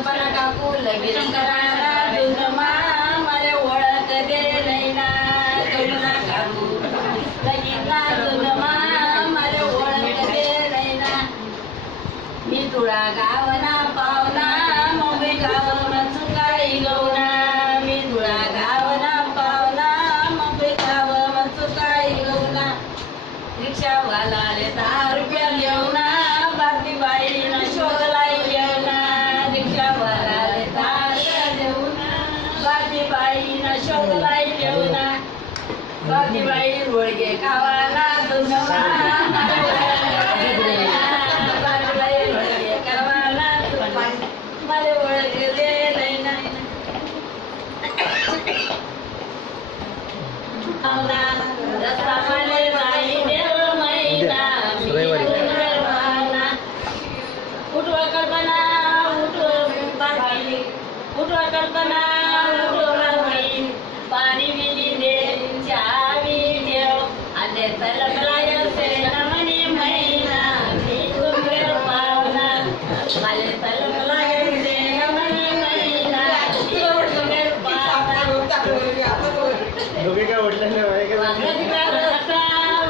कल्पना काकू लगीन करायला दुधमा मला ओळख दे नैना कल्पना काकू लगीनला दुधमा मला ओळख दे नैना मी तुळा गावना पावना मुंबई गावना चुकाई गवना मी तुळा गावना पावना मुंबई गावना चुकाई गवना रिक्षावाला ले 10 रुपया येऊना बाकी बाईना शोधला येऊना रिक्षावाला ले 10 रुपया देऊना बाकी बाईना शोधला येऊना बाकी बाई रोळगे खावाला दुधमा बाकी बाई रोळगे खावाला मला ओळख दे नैना रस्ता माले बाई देव मैना उठवा कल्पना उठवा कल्पना उठवा पाणी बिली दे चावी देव आले तलकलाय से नमनी मैना मी तुमच्या पावना माले तलकलाय से नमनी मैना मी तुमच्या पावना दोघे काय ओढले वाकडा तिकडा रस्ता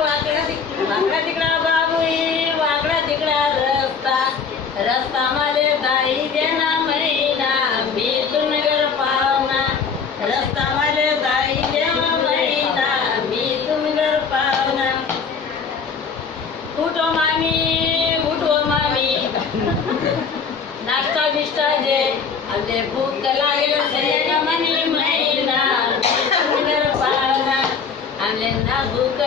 वाकडा तिकडा बाबुई वाकडा तिकडा रस्ता रस्ता माले दाई देना मैना मी तुमगर पावना रस्ता माले दाई देना मैना मी तुमगर पावना उठो मामी नाश्ता बिष्टा दे आले भूक लागेल से मनी मैना मी तुमगर पावना आले ना भूक